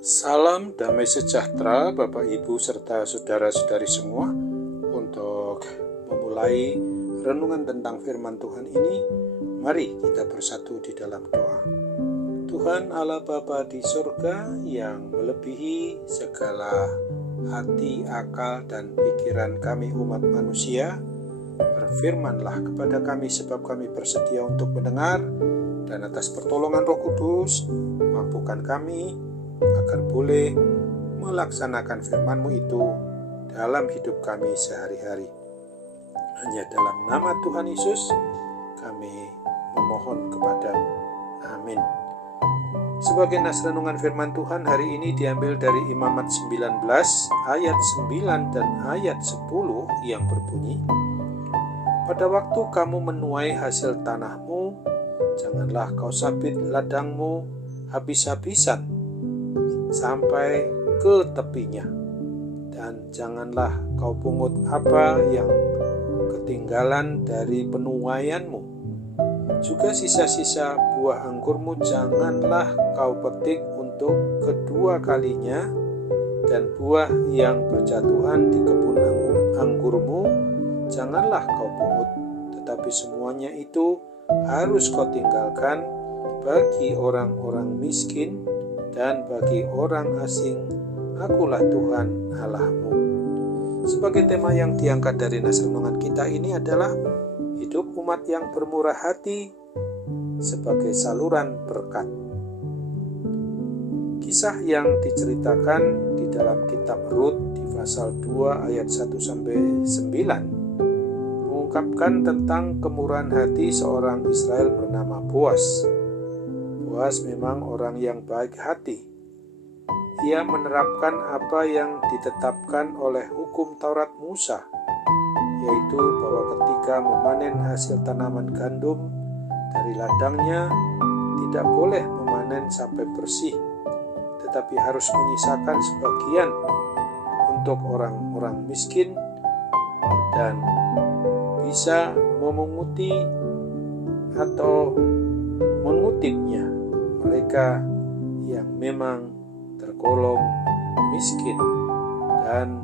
Salam damai sejahtera Bapak Ibu serta saudara-saudari semua. Untuk memulai renungan tentang firman Tuhan ini, mari kita bersatu di dalam doa. Tuhan Allah Bapa di surga yang melebihi segala hati, akal, dan pikiran kami umat manusia, berfirmanlah kepada kami sebab kami bersedia untuk mendengar, dan atas pertolongan Roh Kudus mampukan kami agar boleh melaksanakan firman-Mu itu dalam hidup kami sehari-hari. Hanya dalam nama Tuhan Yesus kami memohon kepadamu. Amin. Sebagai nas renungan firman Tuhan hari ini diambil dari Imamat 19 ayat 9 dan ayat 10 yang berbunyi, pada waktu kamu menuai hasil tanahmu, janganlah kau sabit ladangmu habis-habisan sampai ke tepinya, dan janganlah kau pungut apa yang ketinggalan dari penuaianmu. Juga sisa-sisa buah anggurmu janganlah kau petik untuk kedua kalinya, dan buah yang berjatuhan di kebun anggurmu janganlah kau pungut, tetapi semuanya itu harus kau tinggalkan bagi orang-orang miskin dan bagi orang asing. Akulah Tuhan Allahmu. Sebagai tema yang diangkat dari nas renungan kita ini adalah hidup umat yang bermurah hati sebagai saluran berkat. Kisah yang diceritakan di dalam kitab Rut di pasal 2 ayat 1-9 mengungkapkan tentang kemurahan hati seorang Israel bernama Boas. Boas memang orang yang baik hati. Ia menerapkan apa yang ditetapkan oleh hukum Taurat Musa, yaitu bahwa ketika memanen hasil tanaman gandum dari ladangnya, tidak boleh memanen sampai bersih, tetapi harus menyisakan sebagian untuk orang-orang miskin dan bisa memunguti atau mengutipnya mereka yang memang tergolong miskin dan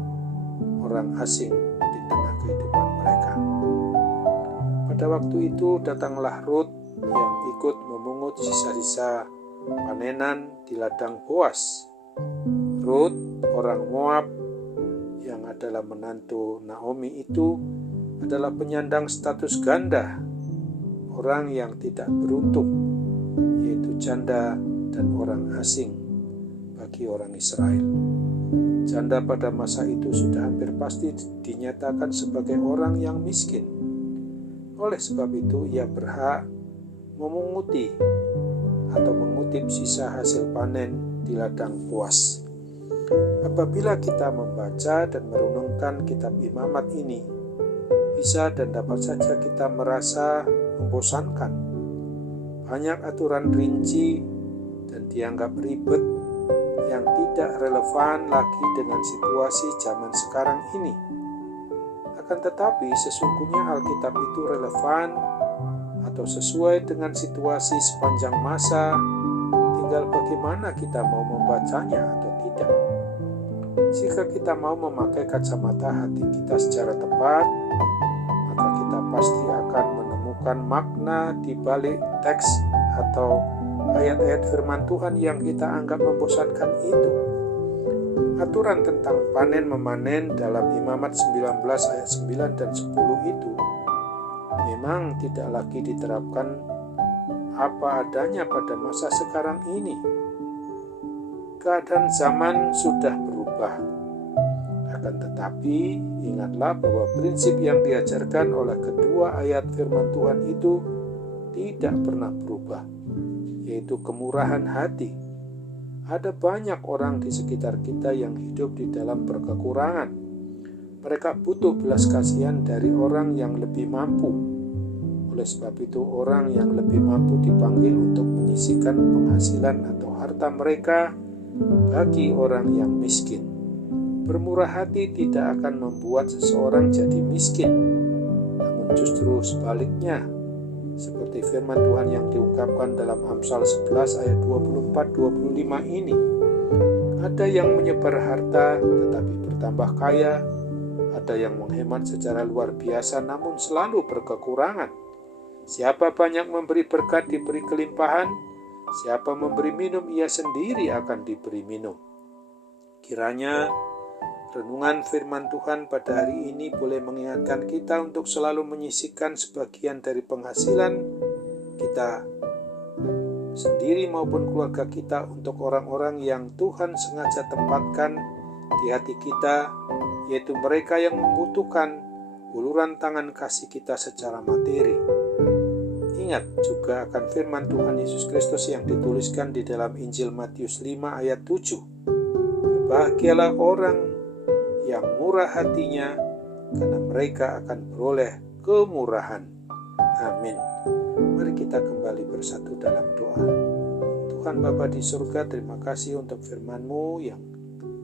orang asing di tengah kehidupan mereka. Pada waktu itu datanglah Rut yang ikut memungut sisa-sisa panenan di ladang Boas. Rut, orang Moab yang adalah menantu Naomi itu, adalah penyandang status ganda, orang yang tidak beruntung, yaitu janda dan orang asing bagi orang Israel. Janda pada masa itu sudah hampir pasti dinyatakan sebagai orang yang miskin. Oleh sebab itu ia berhak memunguti atau mengutip sisa hasil panen di ladang Boas. Apabila kita membaca dan merenungkan kitab Imamat ini, bisa dan dapat saja kita merasa membosankan. Banyak aturan rinci dan dianggap ribet yang tidak relevan lagi dengan situasi zaman sekarang ini. Akan tetapi sesungguhnya Alkitab itu relevan atau sesuai dengan situasi sepanjang masa, tinggal bagaimana kita mau membacanya atau tidak. Jika kita mau memakai kacamata hati kita secara tepat, maka kita pasti akan menemukan makna di balik teks atau ayat-ayat firman Tuhan yang kita anggap membosankan itu. Aturan tentang panen-memanen dalam Imamat 19 ayat 9 dan 10 itu memang tidak lagi diterapkan apa adanya pada masa sekarang ini. Keadaan zaman sudah berubah. Akan tetapi, ingatlah bahwa prinsip yang diajarkan oleh kedua ayat firman Tuhan itu tidak pernah berubah, yaitu kemurahan hati. Ada banyak orang di sekitar kita yang hidup di dalam berkekurangan. Mereka butuh belas kasihan dari orang yang lebih mampu. Oleh sebab itu, orang yang lebih mampu dipanggil untuk menyisihkan penghasilan atau harta mereka bagi orang yang miskin. Bermurah hati tidak akan membuat seseorang jadi miskin, namun justru sebaliknya, seperti firman Tuhan yang diungkapkan dalam Amsal 11 ayat 24-25 ini. Ada yang menyebar harta tetapi bertambah kaya, ada yang menghemat secara luar biasa namun selalu berkekurangan. Siapa banyak memberi berkat diberi kelimpahan, siapa memberi minum ia sendiri akan diberi minum. Kiranya renungan firman Tuhan pada hari ini boleh mengingatkan kita untuk selalu menyisihkan sebagian dari penghasilan kita sendiri maupun keluarga kita untuk orang-orang yang Tuhan sengaja tempatkan di hati kita, yaitu mereka yang membutuhkan uluran tangan kasih kita secara materi. Ingat juga akan firman Tuhan Yesus Kristus yang dituliskan di dalam Injil Matius 5 ayat 7. Berbahagialah orang yang murah hatinya, karena mereka akan beroleh kemurahan. Amin. Mari kita kembali bersatu dalam doa. Tuhan Bapa di surga, terima kasih untuk firman-Mu yang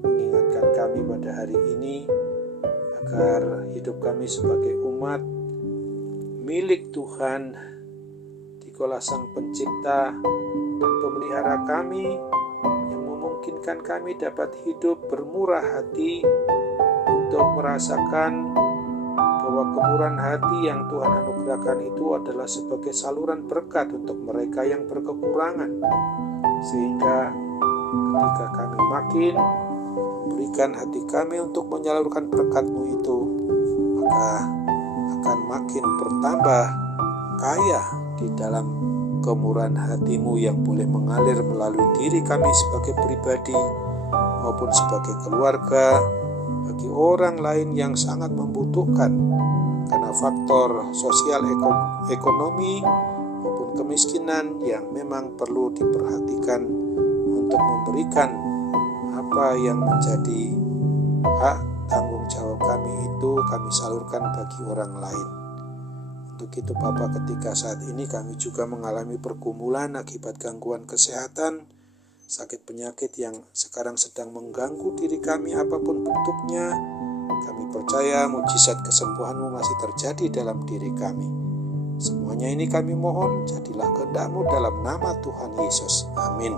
mengingatkan kami pada hari ini agar hidup kami sebagai umat milik Tuhan, dikala Sang Pencipta dan Pemelihara kami, yang memungkinkan kami dapat hidup bermurah hati untuk merasakan bahwa kemurahan hati yang Tuhan anugerahkan itu adalah sebagai saluran berkat untuk mereka yang berkekurangan, sehingga ketika kami makin berikan hati kami untuk menyalurkan berkat-Mu itu, maka akan makin bertambah kaya di dalam kemurahan hati-Mu yang boleh mengalir melalui diri kami sebagai pribadi maupun sebagai keluarga, bagi orang lain yang sangat membutuhkan karena faktor sosial ekonomi maupun kemiskinan yang memang perlu diperhatikan untuk memberikan apa yang menjadi hak tanggung jawab kami itu kami salurkan bagi orang lain. Untuk itu Bapa, ketika saat ini kami juga mengalami pergumulan akibat gangguan kesehatan, sakit penyakit yang sekarang sedang mengganggu diri kami apapun bentuknya, kami percaya mujizat kesembuhan-Mu masih terjadi dalam diri kami. Semuanya ini kami mohon, jadilah kehendak-Mu dalam nama Tuhan Yesus. Amin.